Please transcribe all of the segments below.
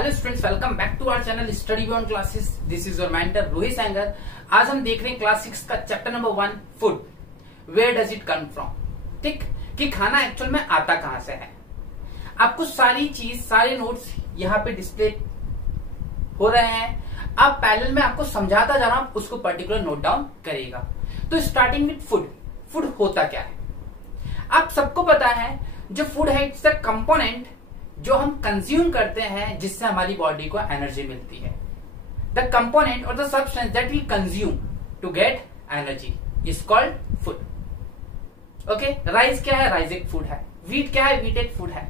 Hello students, welcome back to our channel study beyond classes. This is your mentor Rohit Sainger. आज हम देख रहे हैं क्लास 6 का chapter number 1 food, where does it come from. ठीक, कि खाना एक्चुअल में आता कहां से है। आपको सारी चीज, सारे नोट्स यहाँ पे डिस्प्ले हो रहे हैं। आप पैरेलल में आपको समझाता जा रहा हूं, उसको पर्टिकुलर नोट डाउन करेगा। तो स्टार्टिंग विथ फूड। फूड होता क्या है आप सबको पता है। जो फूड है इट्स अ कंपोनेंट जो हम कंज्यूम करते हैं जिससे हमारी बॉडी को एनर्जी मिलती है। द कंपोनेंट और the substance that we consume to get energy is called food. Okay, rice क्या है? राइस एक फूड है। व्हीट क्या है? व्हीट एक फूड है।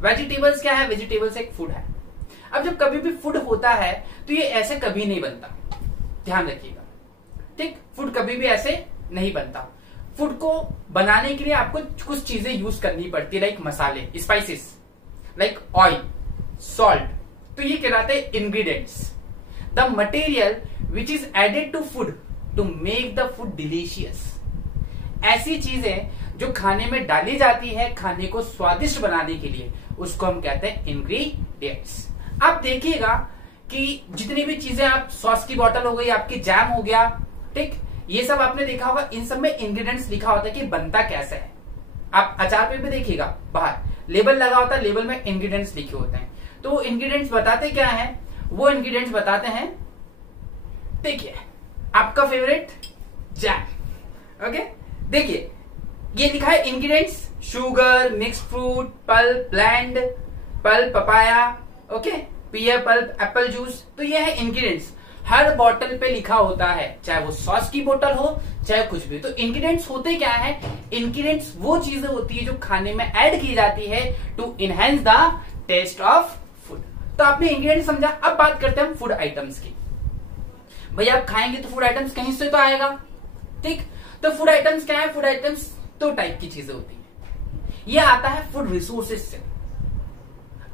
वेजिटेबल्स क्या है? वेजिटेबल्स एक फूड है। अब जब कभी भी फूड होता है तो ये ऐसे कभी नहीं बनता, ध्यान रखिएगा। ठीक, फूड कभी भी ऐसे नहीं बनता। फूड को बनाने के लिए आपको कुछ चीजें यूज करनी पड़ती है, लाइक मसाले, स्पाइसेस, लाइक ऑयल, सॉल्ट। तो ये कहलाते हैं ingredients, the material which is added to food to make the food delicious. ऐसी चीजें जो खाने में डाली जाती है खाने को स्वादिष्ट बनाने के लिए, उसको हम कहते हैं इंग्रेडिएंट्स। आप देखिएगा कि जितनी भी चीजें, आप सॉस की बोतल हो गई, आपकी जैम हो गया, ठीक, ये सब आपने देखा होगा। इन सब में इंग्रेडिएंट्स लिखा होता है कि बनता कैसे है। आप अचार पे भी देखिएगा, बाहर लेबल लगा होता है, लेबल में इंग्रेडिएंट्स लिखे होते हैं। तो वो इंग्रेडिएंट्स बताते क्या है? वो इंग्रेडिएंट्स बताते हैं, देखिए आपका फेवरेट जैम। ओके, देखिए ये लिखा है ingredients, sugar, mixed fruit, pulp, blend, pulp, papaya, okay, pear pulp, apple juice. तो ये है इंग्रेडिएंट्स। हर बोतल पे लिखा होता है, चाहे वो सॉस की बोतल हो चाहे कुछ भी। तो इंग्रेडिएंट्स होते क्या है? इंग्रेडिएंट्स वो चीजें होती है जो खाने में ऐड की जाती है to enhance the taste of food. तो आपने इंग्रेडिएंट्स समझा। अब बात करते हैं हम फूड आइटम्स की। भाई आप खाएंगे तो फूड आइटम्स कहीं से तो आएगा, ठीक। तो फूड आइटम्स क्या है? फूड आइटम्स दो टाइप की चीजें होती है। ये आता है फूड रिसोर्सेज से।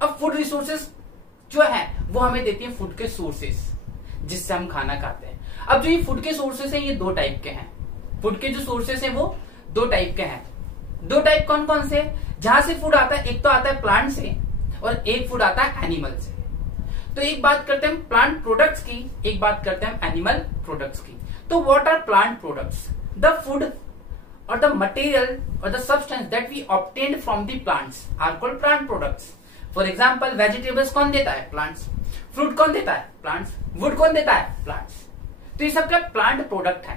अब फूड रिसोर्सेज जो है वो हमें देती है फूड के सोर्सेज जिससे हम खाना खाते हैं। अब जो ये फूड के सोर्सेस हैं ये दो टाइप के हैं। फूड के जो सोर्सेस हैं वो दो टाइप के हैं। दो टाइप कौन कौन से? जहां से फूड आता है, एक तो आता है प्लांट से और एक फूड आता है एनिमल से। तो एक बात करते हैं प्लांट प्रोडक्ट्स की, एक बात करते हैं एनिमल प्रोडक्ट्स की। तो what are plant products? The food और द मटेरियल और the substance that we obtained from the plants are called plant products. For example, vegetables कौन देता है? प्लांट्स। फ्रूट कौन देता है? प्लांट्स। वुड कौन देता है? प्लांट्स। तो ये सब क्या प्लांट प्रोडक्ट है।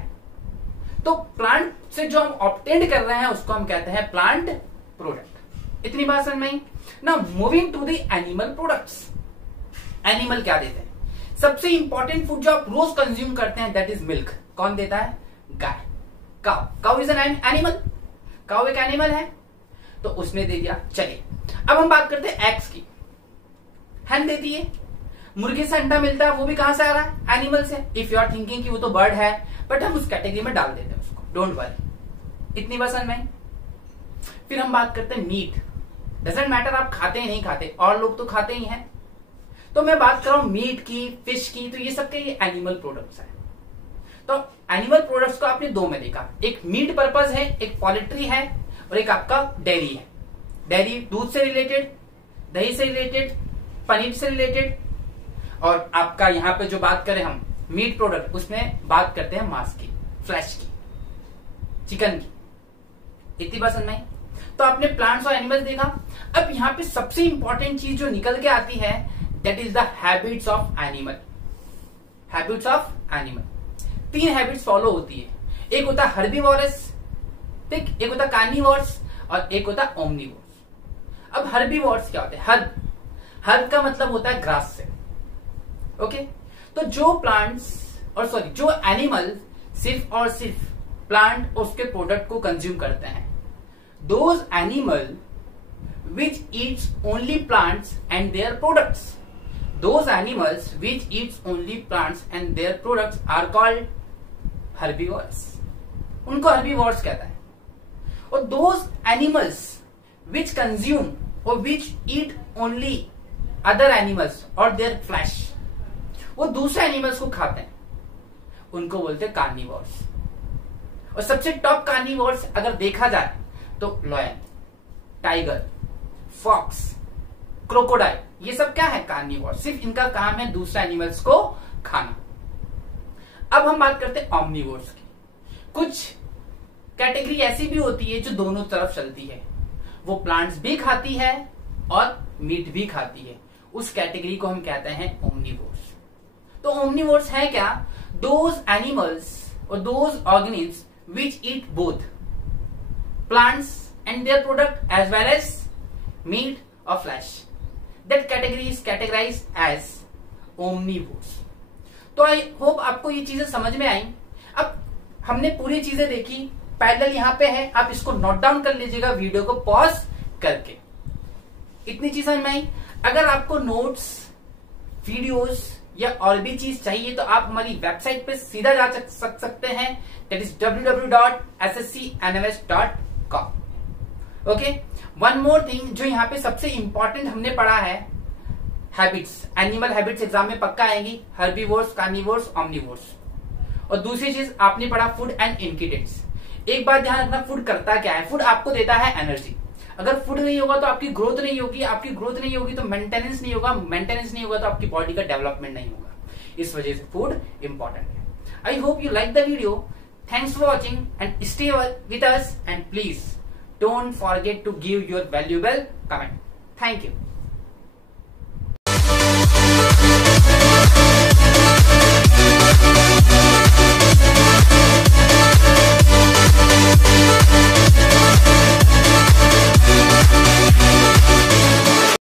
तो प्लांट से जो हम ऑब्टेंड कर रहे हैं उसको हम कहते हैं प्लांट प्रोडक्ट। इतनी बात समझ में आई ना। Moving to the animal products. Animal क्या देते हैं? सबसे इंपॉर्टेंट फूड जो आप रोज कंज्यूम करते हैं दैट इज मिल्क। कौन देता है? गाय। Cow. Cow is an animal. Cow एक एनिमल है, तो उसने दे दिया। चलिए अब हम बात करते हैं एग्स की। हैन देती है। मुर्गे से अंडा मिलता है, वो भी कहां से आ रहा है? एनिमल से। इफ यू आर थिंकिंग कि वो तो बर्ड है, बट हम उस कैटेगरी में डाल देते हैं उसको, डोंट वरी। इतनी बात समझ में। फिर हम बात करते हैं मीट। डजंट मैटर आप खाते हैं नहीं खाते, और लोग तो खाते ही हैं। तो मैं बात कर रहा हूं मीट की, फिश की। तो ये सब के ये एनिमल प्रोडक्ट्स है। तो एनिमल प्रोडक्ट्स को आपने दो में देखा, एक मीट पर्पज है, एक पोल्ट्री है, और एक आपका डेयरी है। डेयरी दूध से रिलेटेड, दही से रिलेटेड, पनीर से रिलेटेड। और आपका यहां पे जो बात करें हम मीट प्रोडक्ट, उसमें बात करते हैं मांस की, फ्लैश की, चिकन की। इतनी बात समझ में। तो आपने प्लांट्स और एनिमल्स देखा। अब यहां पे सबसे इंपॉर्टेंट चीज जो निकल के आती है that is the habits of animal. Habits of animal, तीन हैबिट्स फॉलो होती है। एक होता है हर्बीवोरस, ठीक, एक होता है कार्निवोरस और एक होता है ओमनिवोरस। अब हर्बीवोरस क्या होते हैं? हर्ब का मतलब होता है ग्रास से। ओके, तो जो प्लांट्स और जो एनिमल सिर्फ और सिर्फ प्लांट और उसके प्रोडक्ट को कंज्यूम करते हैं, those animal which eats only plants and their products, those animals which eats only plants and their products are called herbivorous. उनको हर्बीवोरस कहता है। और दोज एनिमल्स विच कंज्यूम और which eat only other animals और their flesh, वो दूसरे animals को खाते हैं, उनको बोलते हैं कार्निवोर्स। और सबसे टॉप कार्निवोर्स अगर देखा जाए तो लॉयन, टाइगर, फॉक्स, क्रोकोडाइल, ये सब क्या है? कार्निवोर। सिर्फ इनका काम है दूसरा एनिमल्स को खाना। अब हम बात करते हैं ऑमनिवोर्स की। कुछ कैटेगरी ऐसी भी होती है जो दोनों तरफ चलती है, वो प्लांट्स भी खाती है और मीट भी खाती है। उस कैटेगरी को हम कहते हैं ओमनिवोर्स। तो ओमनिवोर्स है क्या? दोज एनिमल्स और those organisms which eat both plants and their product as well as meat और flesh. That category is categorized as omnivores. तो आई होप आपको ये चीजें समझ में आई। अब हमने पूरी चीजें देखी, पैरेलल यहां पे है, आप इसको नोट डाउन कर लीजिएगा वीडियो को पॉज करके। इतनी चीज समझ में आई। अगर आपको नोट्स, वीडियोस या और भी चीज चाहिए तो आप हमारी वेबसाइट पे सीधा जा सकते हैं, that is www.sscnms.com। Okay, one more thing जो यहाँ पे सबसे इंपॉर्टेंट हमने पढ़ा है, हैबिट्स। एनिमल हैबिट्स एग्जाम में पक्का आएंगी, हर्बीवोर्स, कार्निवोर्स, ऑमनिवोर्स। और दूसरी चीज आपने पढ़ा फूड एंड इंग्रेडिएंट्स। एक बात ध्यान रखना, फूड करता क्या है? फूड आपको देता है एनर्जी। अगर फूड नहीं होगा तो आपकी ग्रोथ नहीं होगी, आपकी ग्रोथ नहीं होगी तो मेंटेनेंस नहीं होगा, मेंटेनेंस नहीं होगा तो आपकी बॉडी का डेवलपमेंट नहीं होगा। इस वजह से फूड इंपॉर्टेंट है। I hope you like the video. Thanks for watching and stay with us and please don't forget to give your valuable comment. Thank you.